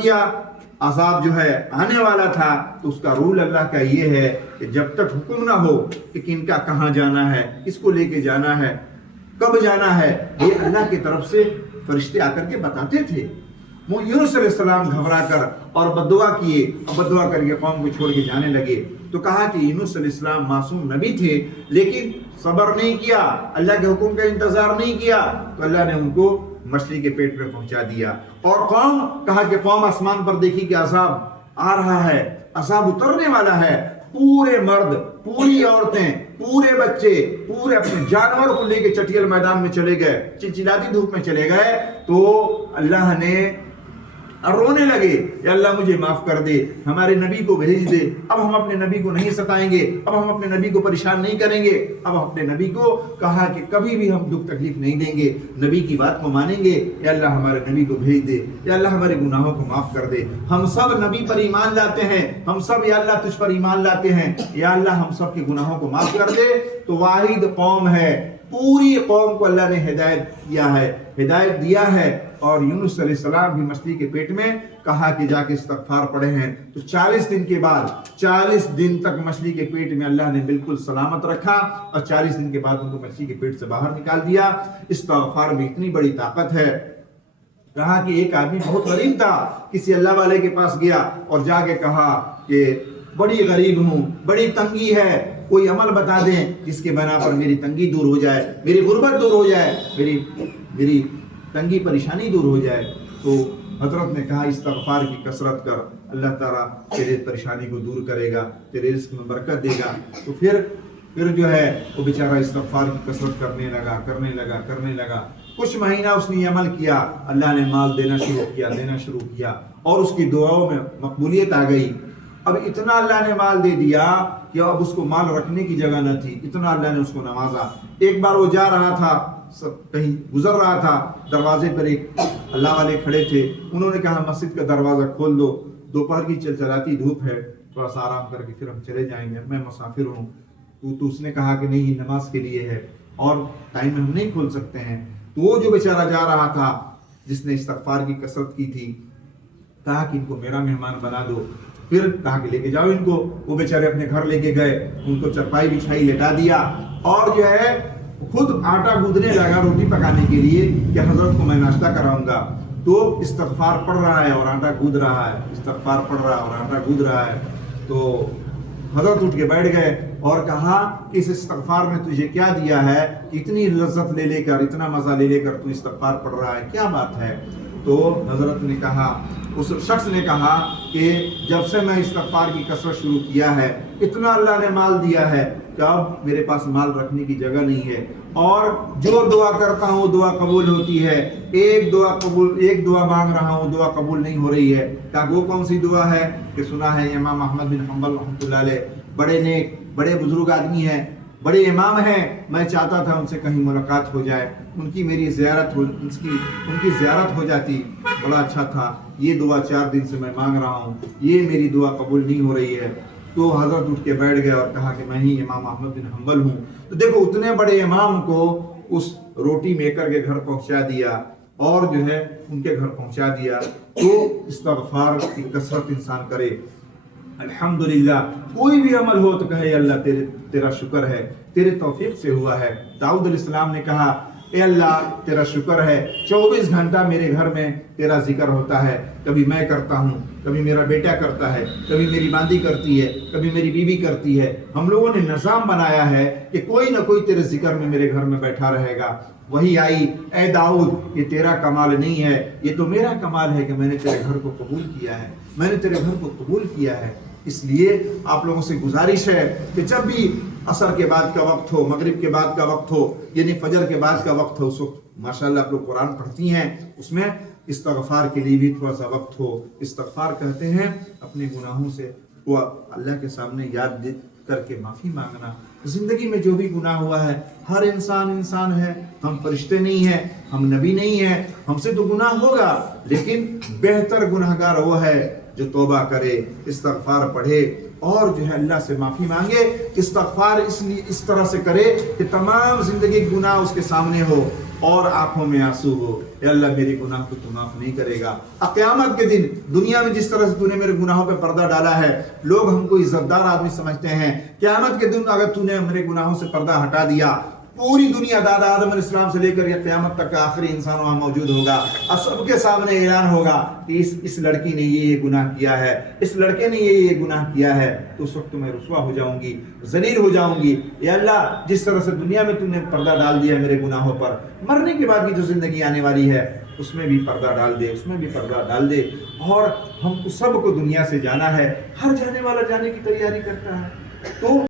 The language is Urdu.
کیا، عذاب جو ہے آنے والا تھا، تو اس کا رول اللہ کا یہ ہے کہ جب تک حکم نہ ہو کہ کن کا کہاں جانا ہے، کس کو لے کے جانا ہے، کب جانا ہے، یہ اللہ کی طرف سے فرشتے آ کر کے بتاتے تھے۔ یونس علیہ السلام گھبرا کر اور بددعا کیے، اور بددعا کر کے قوم کو چھوڑ کے جانے لگے۔ تو کہا کہ یونس علیہ السلام معصوم نبی تھے، لیکن صبر نہیں کیا، اللہ کے حکم کا انتظار نہیں کیا، تو اللہ نے ان کو مچھلی کے پیٹ میں پہنچا دیا۔ اور قوم، کہا کہ قوم آسمان پر دیکھی کہ عذاب آ رہا ہے، عذاب اترنے والا ہے، پورے مرد، پوری عورتیں، پورے بچے، پورے اپنے جانور کو لے کے چٹیل میدان میں چلے گئے، چلچلاتی دھوپ میں چلے گئے۔ تو اللہ نے رونے لگے، یا اللہ مجھے معاف کر دے، ہمارے نبی کو بھیج دے، اب ہم اپنے نبی کو نہیں ستائیں گے، اب ہم اپنے نبی کو پریشان نہیں کریں گے، اب اپنے نبی کو کہا کہ کبھی بھی ہم دکھ تکلیف نہیں دیں گے، نبی کی بات کو مانیں گے، یا اللہ ہمارے نبی کو بھیج دے، یا اللہ ہمارے گناہوں کو معاف کر دے، ہم سب نبی پر ایمان لاتے ہیں، ہم سب یا اللہ تجھ پر ایمان لاتے ہیں، یا اللہ ہم سب کے گناہوں کو معاف کر دے۔ تو واحد قوم ہے، پوری قوم کو اللہ نے ہدایت دیا ہے۔ اور یونس علیہ السلام بھی مچھلی کے پیٹ میں، کہا کہ جا کے استغفار پڑھے ہیں، تو 40 دن کے بعد، 40 دن تک مچھلی کے پیٹ میں اللہ نے بالکل سلامت رکھا، اور 40 دن کے بعد ان کو مچھلی کے پیٹ سے باہر نکال دیا۔ استغفار میں اتنی بڑی طاقت ہے۔ کہا کہ ایک آدمی بہت غریب تھا، کسی اللہ والے کے پاس گیا اور جا کے کہا کہ بڑی غریب ہوں، بڑی تنگی ہے، کوئی عمل بتا دیں جس کے بنا پر میری تنگی دور ہو جائے، میری غربت دور ہو جائے، میری تنگی پریشانی دور ہو جائے۔ تو حضرت نے کہا استغفار کی کثرت کر، اللہ تعالیٰ تیرے پریشانی کو دور کرے گا، تیرے رزق میں برکت دے گا۔ تو پھر جو ہے وہ بیچارہ استغفار کی کثرت کرنے لگا۔ کچھ مہینہ اس نے عمل کیا، اللہ نے مال دینا شروع کیا، اور اس کی دعاؤں میں مقبولیت آ گئی۔ اب اتنا اللہ نے مال دے دیا کہ اب اس کو مال رکھنے کی جگہ نہ تھی، اتنا اللہ نے اس کو نوازا۔ ایک بار وہ جا رہا تھا، کہیں گزر رہا تھا، دروازے پر ایک اللہ والے کھڑے تھے، انہوں نے کہا مسجد کا دروازہ کھول دو، دوپہر کی چلچلاتی دھوپ ہے، تھوڑا سا آرام کر کے پھر ہم چلے جائیں گے، میں مسافر ہوں۔ تو اس نے کہا کہ نہیں، یہ نماز کے لیے ہے اور ٹائم میں ہم نہیں کھول سکتے ہیں۔ تو وہ جو بیچارہ جا رہا تھا، جس نے استغفار کی کثرت کی تھی، کہا کہ ان کو میرا مہمان بنا دو، پھر کہا کہ لے کے جاؤ ان کو۔ وہ بیچارے اپنے گھر لے کے گئے، ان کو چرپائی بچھائی لٹا دیا، اور جو ہے خود آٹا گوندنے لگا روٹی پکانے کے لیے کہ حضرت کو میں ناشتہ کراؤں گا۔ تو استغفار پڑھ رہا ہے اور آٹا گوندھ رہا ہے، استغفار پڑھ رہا ہے اور آٹا گوندھ رہا ہے۔ تو حضرت اٹھ کے بیٹھ گئے اور کہا کہ اس استغفار نے تجھے کیا دیا ہے، اتنی لذت لے کر، اتنا مزہ لے کر تو استغفار پڑھ رہا ہے، کیا بات ہے؟ تو حضرت نے کہا، اس شخص نے کہا کہ جب سے میں استغفار کی کثرت شروع کیا ہے، اتنا اللہ نے مال دیا ہے کہ اب میرے پاس مال رکھنے کی جگہ نہیں ہے، اور جو دعا کرتا ہوں دعا قبول ہوتی ہے، ایک دعا مانگ رہا ہوں دعا قبول نہیں ہو رہی ہے۔ کہا وہ کون سی دعا ہے؟ کہ سنا ہے امام احمد بن حنبل رحمۃ اللہ علیہ بڑے نیک، بڑے بزرگ آدمی ہیں، بڑے امام ہیں، میں چاہتا تھا ان سے کہیں ملاقات ہو جائے، ان کی زیارت ہو جاتی، بڑا اچھا تھا۔ یہ دعا 4 دن سے میں مانگ رہا ہوں، یہ میری دعا قبول نہیں ہو رہی ہے۔ تو حضرت اٹھ کے بیٹھ گئے اور کہا کہ میں ہی امام احمد بن حنبل ہوں۔ تو دیکھو اتنے بڑے امام کو اس روٹی میکر کے گھر پہنچا دیا، اور جو ہے ان کے گھر پہنچا دیا۔ تو استغفار کی کثرت انسان کرے۔ الحمدللہ کوئی بھی عمل ہو تو کہے اللہ تیرا شکر ہے، تیرے توفیق سے ہوا ہے۔ داؤد علیہ السلام نے کہا اے اللہ تیرا شکر ہے، 24 گھنٹہ میرے گھر میں تیرا ذکر ہوتا ہے، کبھی میں کرتا ہوں، کبھی میرا بیٹا کرتا ہے، کبھی میری باندی کرتی ہے، کبھی میری بیوی کرتی ہے۔ ہم لوگوں نے نظام بنایا ہے کہ کوئی نہ کوئی تیرے ذکر میں میرے گھر میں بیٹھا رہے گا۔ وہی آئی، اے داؤد یہ تیرا کمال نہیں ہے، یہ تو میرا کمال ہے کہ میں نے تیرے گھر کو قبول کیا ہے، میں نے تیرے گھر کو قبول کیا ہے۔ اس لیے آپ لوگوں سے گزارش ہے کہ جب بھی عصر کے بعد کا وقت ہو، مغرب کے بعد کا وقت ہو، یعنی فجر کے بعد کا وقت ہو، اس وقت ماشاءاللہ آپ لوگ قرآن پڑھتی ہیں، اس میں استغفار کے لیے بھی تھوڑا سا وقت ہو۔ استغفار کہتے ہیں اپنے گناہوں سے وہ اللہ کے سامنے یاد کر کے معافی مانگنا، زندگی میں جو بھی گناہ ہوا ہے، ہر انسان ہے، ہم فرشتے نہیں ہیں، ہم نبی نہیں ہیں، ہم سے تو گناہ ہوگا، لیکن بہتر گناہگار وہ ہے جو توبہ کرے، استغفار پڑھے اور جو ہے اللہ سے معافی مانگے۔ استغفار اس طرح سے کرے کہ تمام زندگی گناہ اس کے سامنے ہو اور آنکھوں میں آنسو ہو، اے اللہ میری گناہ کو تو معاف نہیں کرے گا۔ قیامت کے دن دنیا میں جس طرح سے تو نے میرے گناہوں پہ پردہ ڈالا ہے، لوگ ہم کو عزت دار آدمی سمجھتے ہیں، قیامت کے دن اگر تو نے میرے گناہوں سے پردہ ہٹا دیا، پوری دنیا دادا آدم علیہ السلام سے لے کر یہ قیامت تک کا آخری انسان وہاں موجود ہوگا اور سب کے سامنے اعلان ہوگا کہ اس لڑکی نے یہ گناہ کیا ہے، اس لڑکے نے یہ گناہ کیا ہے، تو اس وقت میں رسوا ہو جاؤں گی، ذلیل ہو جاؤں گی۔ یا اللہ جس طرح سے دنیا میں تو نے پردہ ڈال دیا میرے گناہوں پر، مرنے کے بعد کی جو زندگی آنے والی ہے اس میں بھی پردہ ڈال دے، اس میں بھی پردہ ڈال دے۔ اور ہم کو سب کو دنیا سے جانا ہے، ہر جانے والا جانے کی تیاری کرتا ہے، تو